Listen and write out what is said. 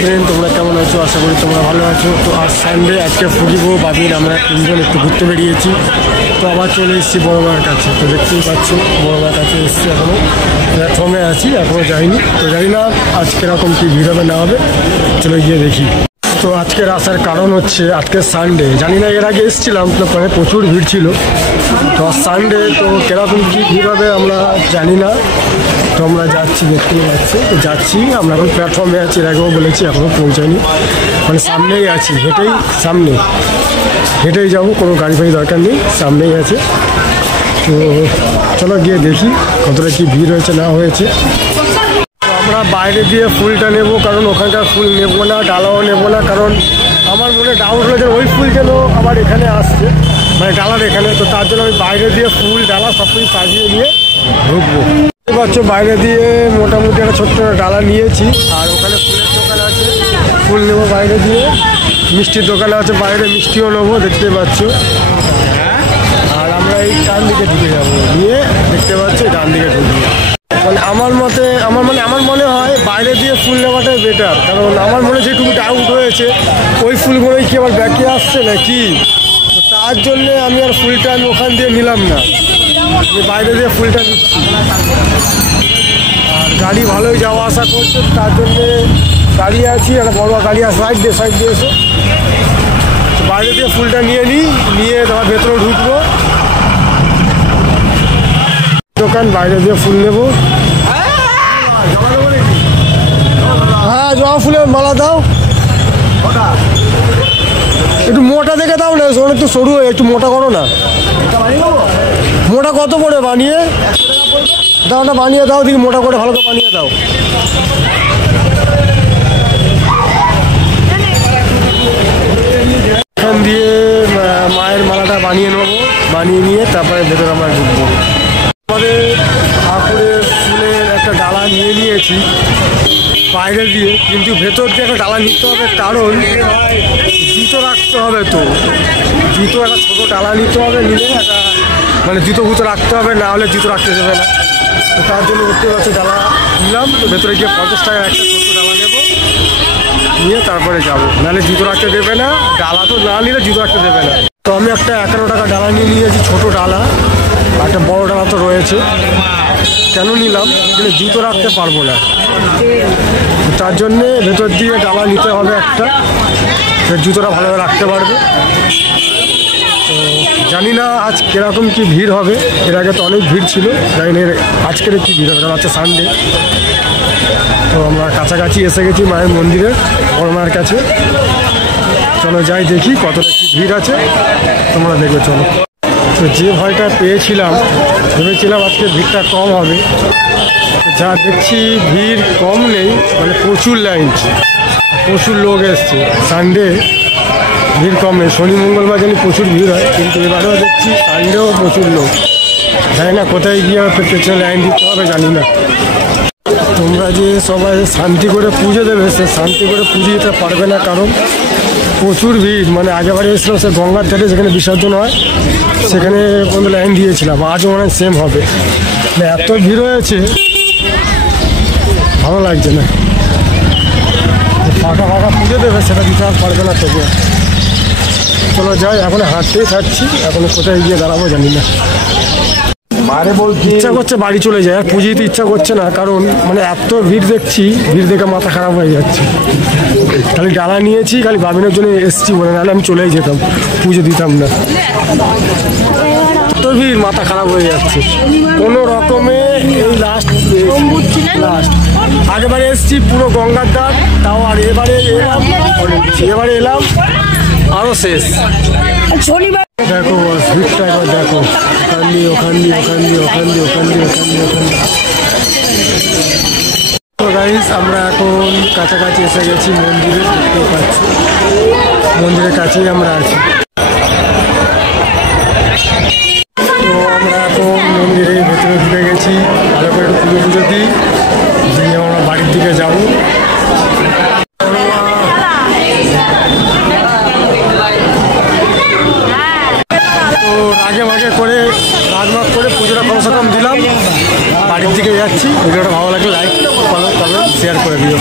Friend, তোমরা কেমন আছো? আশা করি তোমরা ভালো আছো। তো আজ সানডে, আজকে ফুজিবো বাবির আমরা তিনজন একটু ঘুরতে বেরিয়েছি। তো আবার চলে এসেছি বড় মায়ের কাছে। তো দেখতেই পাচ্ছ বড় মায়ের কাছে এসেছি, এখনও প্ল্যাটফর্মে আছি, এখনও যাইনি। তো জানি না আজ কিরকম কী ভিড় হবে না হবে, চলে গিয়ে দেখি। তো আজকের আসার কারণ হচ্ছে আজকে সানডে, জানি না এর আগে এসেছিলাম তো প্রচুর ভিড় ছিল। তো আজ সানডে, তো কিরকম কী ভিড় হবে আমরা জানি না। তো আমরা যাচ্ছি, দেখতে পাচ্ছি তো যাচ্ছি। আমরা এখন প্ল্যাটফর্মে আছি, এর আগেও বলেছি, এখনও পৌঁছাইনি, মানে সামনেই আছি, হেঁটেই যাবো, কোনো গাড়ি ফাড়ি দরকার নেই, সামনেই আছে। তো চলো গিয়ে দেখি কতটা কি ভিড় হয়েছে না হয়েছে। তো আমরা বাইরে দিয়ে ফুলটা নেব, কারণ ওখানকার ফুল নেবো না, ডালাও নেবো না, কারণ আমার মনে ডাউট হলো যে ওই ফুল যেন আবার এখানে আসছে, মানে ডালার এখানে। তো তার জন্য আমি বাইরে দিয়ে ফুল ডালা সব কিছু সাজিয়ে নিয়ে ঢুকবো। বাচ্চা বাইরে দিয়ে মোটামুটি একটা ছোট্ট ডালা নিয়েছি, আর ওখানে ফুলের দোকান আছে, ফুল নেবো বাইরে দিয়ে। মিষ্টির দোকান আছে বাইরে, মিষ্টিও নেবো, দেখতে পাচ্ছ। আর আমরা এই ডান দিকে ঢুকে যাবো, নিয়ে দেখতে পাচ্ছি ডান দিকে ঢুকবো। মানে আমার মনে হয় বাইরে দিয়ে ফুল নেওয়াটাই বেটার, কারণ আমার মনে যেটুকু ডাউট হয়েছে ওই ফুলগুলোই কি আবার ব্যাকে আসছে না কি, তো তার জন্যে আমি আর ফুলটা আমি ওখান দিয়ে নিলাম না, আমি বাইরে দিয়ে ফুলটা নিচ্ছি। আর গাড়ি ভালোই যাওয়া আসা করছে, তার জন্যে গাড়ি আছি, একটা বড় গাড়ি আছে, সাইড দিয়ে এসে বাইরে দিয়ে ফুলটা নিয়ে তোমার ভেতরে ঢুকবো। দোকান বাইরে দিয়ে ফুল নেবো। হ্যাঁ, জবা ফুলের মালা দাও, একটু মোটা দেখে দাও না, একটু সরু হয়ে একটু মোটা করো না। মোটা কত করে বানিয়ে দাও না, বানিয়ে দাও দেখি, মোটা করে ভালো করে বানিয়ে দাও। এখান দিয়ে মায়ের মালাটা বানিয়ে নেবো, বানিয়ে নিয়ে তারপরে ভেতরে আমরা ঢুকবো। আমাদের ঠাকুরের ফুলের একটা ডালা নিয়ে নিয়েছি বাইরে দিয়ে, কিন্তু ভেতর দিয়ে একটা ডালা নিতে হবে, কারণ জুতো রাখতে হবে। তো জুতো একটা ছোটো ডালা নিতে হবে, নিলে একটা মানে জুতো রাখতে হবে, না হলে জুতো রাখতে দেবে না। তো তার জন্য দেখতে পাচ্ছি ডালা নিলাম। তো ভেতরে গিয়ে 50 টাকার একটা ছোটো ডালা নেবো, নিয়ে তারপরে যাবো, নাহলে জুতো রাখতে দেবে না। ডালা তো না নিলে জুতো রাখতে দেবে না। তো আমি একটা 11 টাকা ডালা নিয়ে নিয়েছি, ছোটো ডালা, একটা বড় ডালা তো রয়েছে। কেন নিলাম, কিন্তু জুতো রাখতে পারবো না, তার জন্যে ভেতর দিয়ে ডালা নিতে হবে একটা, জুতোটা ভালোভাবে রাখতে পারবে। তো জানি না আজ কীরকম কী ভিড় হবে, এর আগে তো অনেক ভিড় ছিল, জানি না আজকের কী ভিড় হবে, কারণ আজকে সানডে। তো আমরা কাছাকাছি এসে গেছি মায়ের মন্দিরের, বড় মায়ের কাছে। চলো যাই দেখি কতটা কী ভিড় আছে, তোমরা দেখবে চলো। তো যে ভয়টা পেয়েছিলাম, ভেবেছিলাম আজকে ভিড়টা কম হবে, যা দেখছি ভিড় কম নেই, মানে প্রচুর লাইন, প্রচুর লোক এসছে। সানডে ভিড় কম নেই, শনি মঙ্গলবার জানি প্রচুর ভিড় হয়, কিন্তু এবারেও দেখছি সানডেও প্রচুর লোক। জানি না কোথায় গিয়ে পেছনে লাইন দিতে হবে, জানি না। তোমরা যে সবাই শান্তি করে পুজো দেবে, সে শান্তি করে পুজো দিতে পারবে না, কারণ প্রচুর ভিড়। মানে আগেবারে এসেছিলাম সে গঙ্গার ধারে, যেখানে বিসর্জন হয়, সেখানে কোনো লাইন দিয়েছিলাম, আজও মনে হয় সেম হবে। এত ভিড় হয়েছে, ভালো লাগছে না। ফাঁকা পুজো দেবে, সেটা দিতে আর পারবে না তবু। চলো যাই, এখন হাঁটতেই থাকছি, এখন কোথায় গিয়ে দাঁড়াবো জানি না। ইচ্ছা করছে বাড়ি চলে যায়, আর পুজো দিতে ইচ্ছা করছে না, কারণ মানে এত ভিড় দেখছি, ভিড় দেখে মাথা খারাপ হয়ে যাচ্ছে। খালি ডালা নিয়েছি, খালি বাবিনের জন্য এসছি বলে, নাহলে আমি চলেই যেতাম, পুজো দিতাম না। এত ভিড়, মাথা খারাপ হয়ে যাচ্ছে কোনো রকমে। এই লাস্ট আগেবারে এসছি পুরো গঙ্গার ধার, তাও আর এবারে এলাম আরো শেষ। দেখো ভিড়টা একবার দেখো, ওখান দিয়ে। তো গাইস, আমরা এখন কাছাকাছি এসে গেছি মন্দিরে, দেখতে পাচ্ছি মন্দিরের কাছেই আমরা আছি। তো আমরা এখন মন্দিরের ভেতরে ঢুকে গেছি, ভালো করে একটু পুজো দিই, দিয়ে আমরা বাড়ির দিকে যাবো। আগে করে রাজমাগ করে পুজোটা কমসে কম দিলাম, বাড়ির দিকে যাচ্ছি। ভিডিওটা ভালো লাগলে লাইক, ফলো, কমেন্ট, শেয়ার করে দিও।